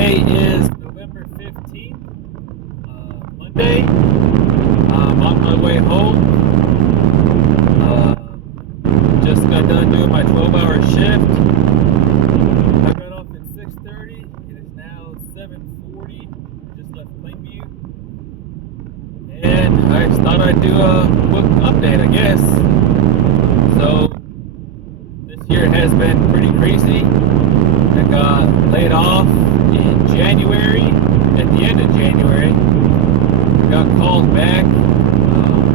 Today is November 15th, Monday. I'm on my way home. Just got done doing my 12-hour shift. I got off at 6:30. It is now 7:40. Just left Plainview. And I thought I'd do a quick update, I guess. So, this year has been pretty crazy. I got laid off in January, at the end of January. I got called back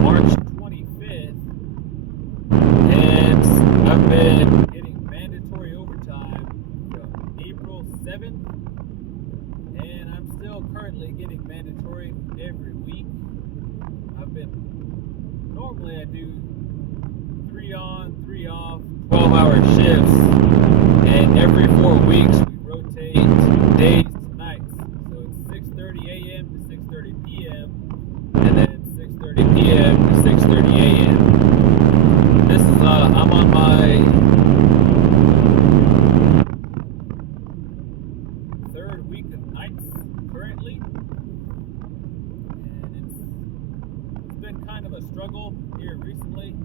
March 25th, and I've been getting mandatory overtime from April 7th, and I'm still currently getting mandatory every week. Normally I do 3 on, 3 off, 12-hour shifts, and every 4 weeks we rotate days to nights. So it's 6:30 a.m. to 6:30 p.m. and then 6:30 p.m. to 6:30 a.m. This is I'm on my third week of nights currently, and it's been kind of a struggle here recently.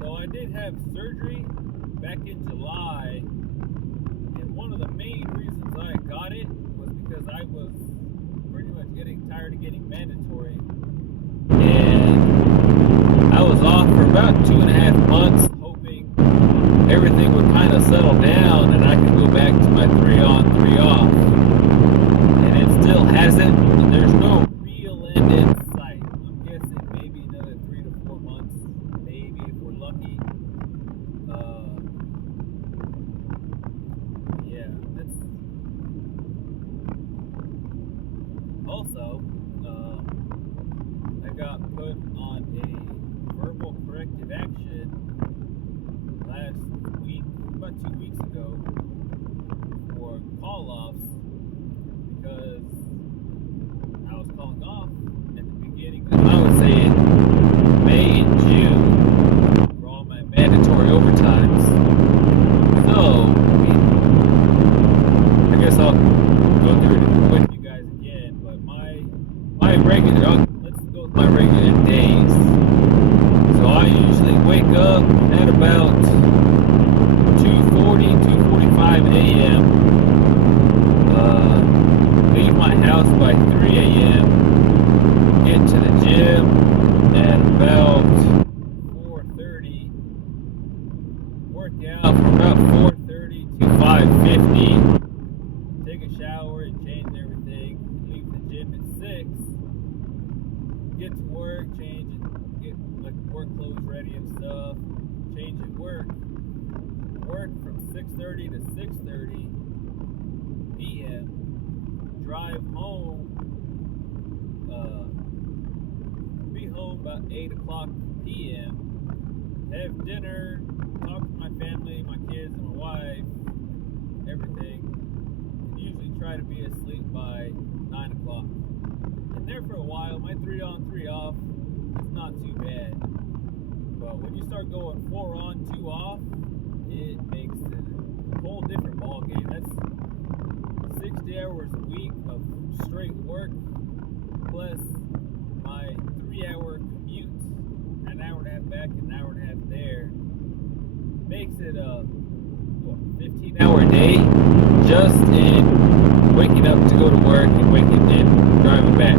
So I did have surgery back in July, and one of the main reasons I got it was because I was pretty much getting tired of getting mandatory, and I was off for about 2.5 months, hoping everything would kind of settle down and I could go back to my 3 on, 3 off, and it still hasn't. There's no real end in sight. I'm guessing maybe another 3 to 4 months, maybe if we're lucky. Also, I got put on a verbal corrective action last week, about 2 weeks ago, for call-offs because I was calling off at the beginning. I was saying May and June for all my mandatory overtimes. So, I guess I'll go through it with you guys again, but my regular, let's go with my regular days. So I usually wake up at about 2:40, 2:45 a.m. Leave my house by 3 a.m. Get to the gym at about 4:30. Work out from about 4:30 to 5:50. Take a shower and change everything. Leave the gym at 6. Get to work, change and get like work clothes ready and stuff. Change at work. Work from 6:30 to 6:30 p.m. Drive home. Be home about 8 o'clock p.m. Have dinner. Talk to my family, my kids, and my wife. Everything. Usually try to be asleep by 9 o'clock. And there for a while, my 3 on, 3 off, it's not too bad. But when you start going 4 on, 2 off, it makes it a whole different ball game. That's 60 hours a week of straight work, plus my 3-hour commute, an hour and a half back, an hour and a half there. Makes it a 15-hour day just in waking up to go to work and waking and driving back.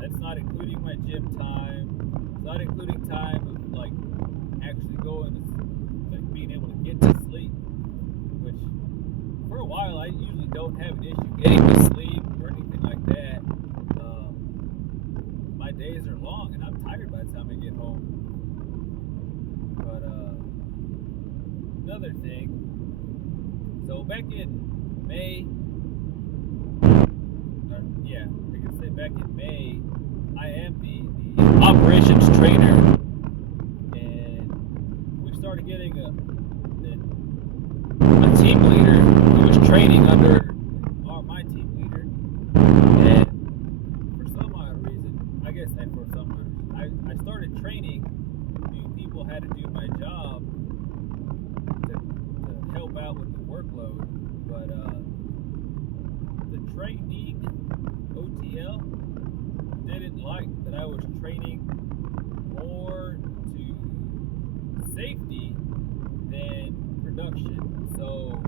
That's not including my gym time. It's not including time of like actually going, like being able to get to sleep. Which for a while I usually don't have an issue getting to sleep or anything like that. My days are long and I'm tired by the time I get home. But another thing. So back in May, back in May, I am the operations trainer, and we started getting a team leader who was training under my team leader, and for some odd reason, I started training new people how to do my job to help out with the workload, but the I was training more to safety than production. So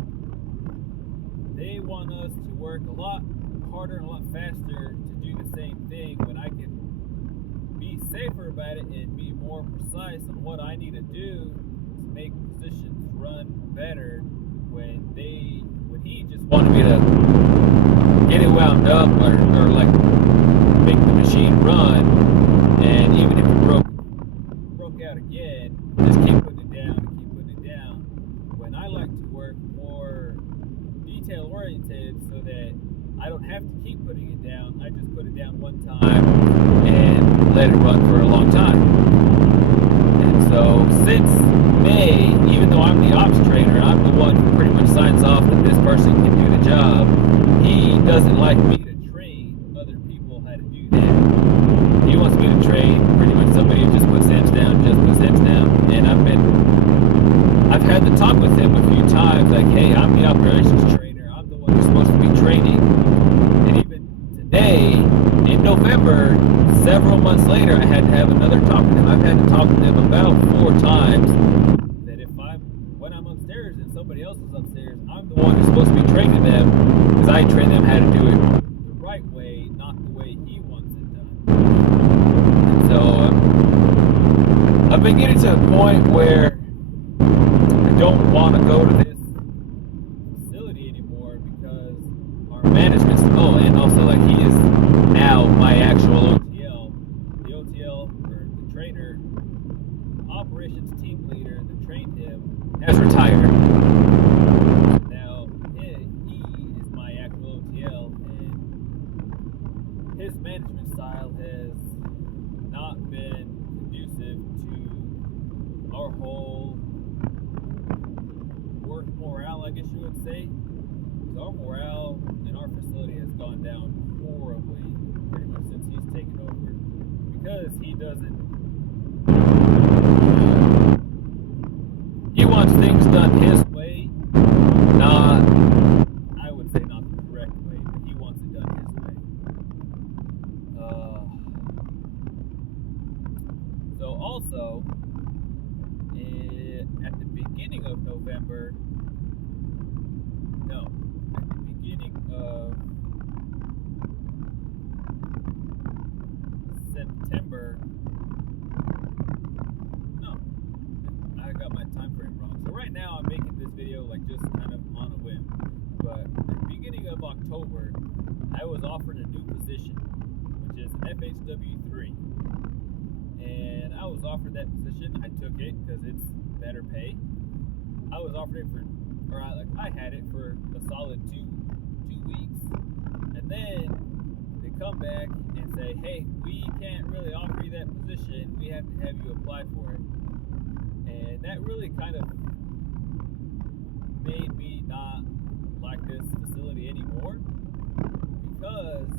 they want us to work a lot harder and a lot faster to do the same thing when I can be safer about it and be more precise on what I need to do to make positions run better when he just wanted me to get it wound up or like make the machine run, and even if it broke out again, just keep putting it down and keep putting it down. When I like to work more detail oriented so that I don't have to keep putting it down, I just put it down one time and let it run for a long time. And so since May, even though I'm the ops trainer, I'm the one who pretty much signs off that this person can do the job, he doesn't like me to train other people how to do that. He wants me to train pretty much somebody who just puts heads down, and I've had to talk with him a few times, like, hey, I'm the operations trainer, I'm the one who's supposed to be training. And even today, in November, several months later, I had to have another talk with him. I've had to talk with him about 4 times that when I'm upstairs and somebody else is upstairs, I'm the one who's supposed to be training them, because I train them how to do it the right way, not the way he wants it done. And so I've been getting to a point where I don't want to go to this facility anymore because our management's and also like he is now my actual OTL. The OTL, or the trainer, operations team leader that trained him, has retired. Now he is my actual OTL, and his management style has not been conducive to our whole work morale, I guess you would say. So our morale in our facility has gone down horribly pretty much since he's taken over, because he wants things done his way, not, I would say not the correct way, but he wants it done his way. So also at the beginning of November, no, at the beginning of September, no, I got my time frame wrong. So right now I'm making this video like just kind of on a whim, but at the beginning of October, I was offered a new position, which is an FHW3, and I was offered that position. I took it because it's better pay. I was offered it I had it for a solid two weeks, and then they come back and say, hey, we can't really offer you that position, we have to have you apply for it. And that really kind of made me not like this facility anymore, because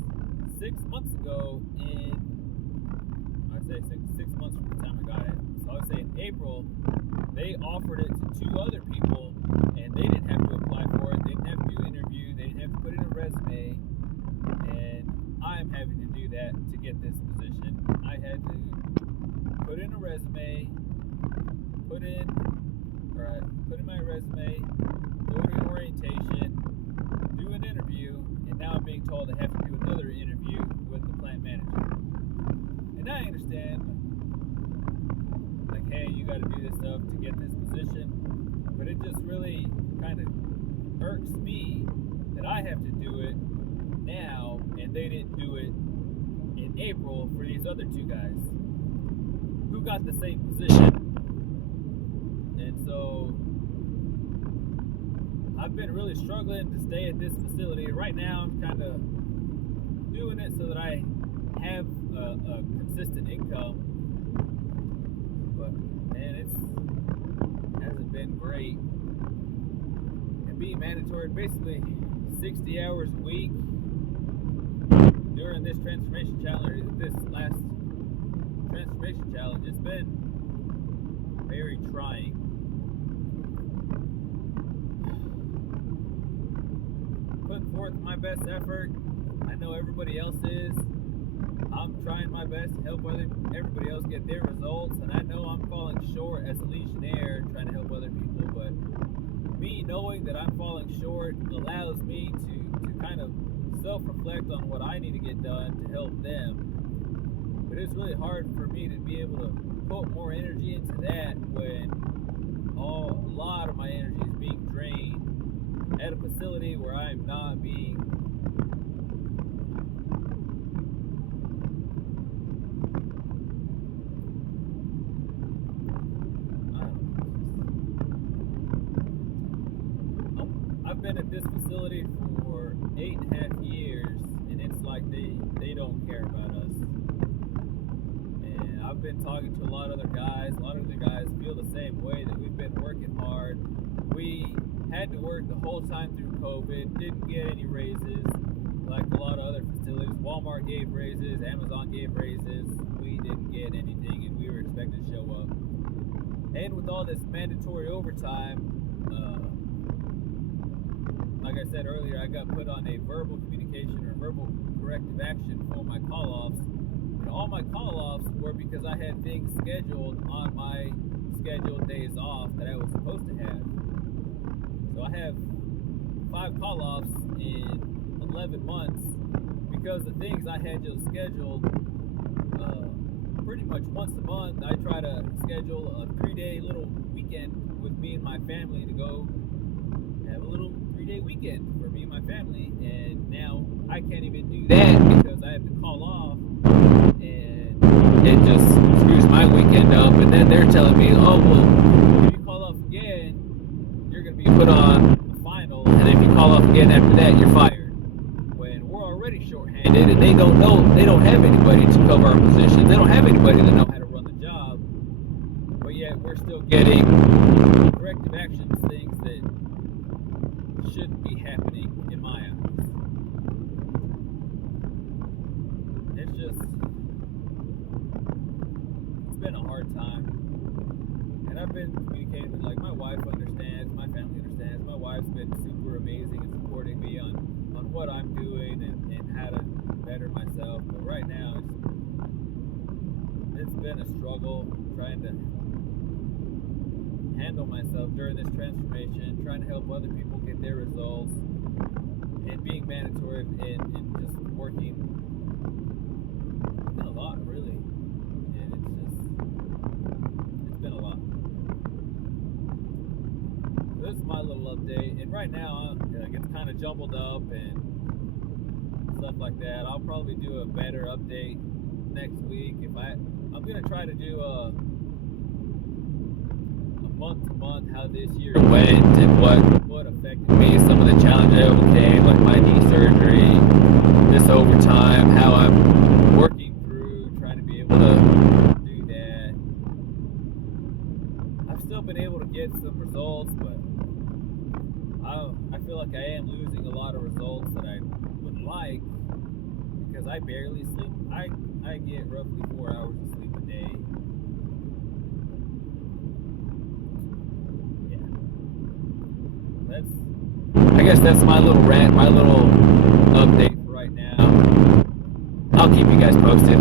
6 months ago, six months from the time I got it, so I would say in April, they offered it to 2 other people, and they didn't have to apply for it, they didn't have to do an interview, they didn't have to put in a resume, and I'm having to do that to get this position. I had to put in a resume, put in my resume, go to orientation, do an interview, and now I'm being told I have to do another interview with the plant manager. And I understand, like, hey, you got to do this stuff to get this position, but it just really kind of irks me that I have to do it now, and they didn't do it in April for these other 2 guys who got the same position. And so I've been really struggling to stay at this facility. Right now I'm kind of doing it so that I have a consistent income, but man, it hasn't been great. And being mandatory basically 60 hours a week during this transformation challenge, this last transformation challenge, it's been very trying. Putting forth my best effort. I know everybody else is. I'm trying my best to help everybody else get their results, and I know I'm falling short as a Legionnaire trying to help other people, but me knowing that I'm falling short allows me to kind of self-reflect on what I need to get done to help them. But it's really hard for me to be able to put more energy into that when a lot of my energy is being drained at a facility where I'm not being I've been at this facility for 8.5 years, and it's like they don't care about us. And I've been talking to a lot of other guys. A lot of other guys feel the same way, that we've been working hard. We had to work the whole time through COVID, didn't get any raises like a lot of other facilities. Walmart gave raises, Amazon gave raises. We didn't get anything, and we were expected to show up. And with all this mandatory overtime, like I said earlier, I got put on a verbal communication or verbal corrective action for my call-offs. And all my call-offs were because I had things scheduled on my scheduled days off that I was supposed to have. So I have 5 call-offs in 11 months because the things I had just scheduled pretty much once a month. I try to schedule a 3-day little weekend with me and my family to go have a little 3-day weekend for me and my family, and now I can't even do that because I have to call off, and it just screws my weekend up. And then they're telling me, oh well, if you call off again, you're going to be put on the final, and if you call off again after that, you're fired. When we're already shorthanded, and they don't have anybody to cover our position. They don't have anybody that know how to run the job, but yet we're still getting corrective actions, things that shouldn't be happening in my eyes. It's been a hard time. And I've been communicating with, like, my wife understands, my family understands. My wife's been super amazing in supporting me on what I'm doing and how to better myself. But right now, it's been a struggle trying to handle myself during this transformation, trying to help other people get their results, and being mandatory and just working. It's been a lot, really, and it's been a lot. This is my little update, and right now it's kind of jumbled up and stuff like that. I'll probably do a better update next week. I'm gonna try to do a month-to-month how this year went and what affected me, some of the challenges I overcame, like my knee surgery, this overtime, how I'm working through trying to be able to do that. I've still been able to get some results, but I feel like I am losing a lot of results that I would like because I barely sleep. I get roughly 4 hours of sleep a day. I guess that's my little rant, my little update for right now. I'll keep you guys posted.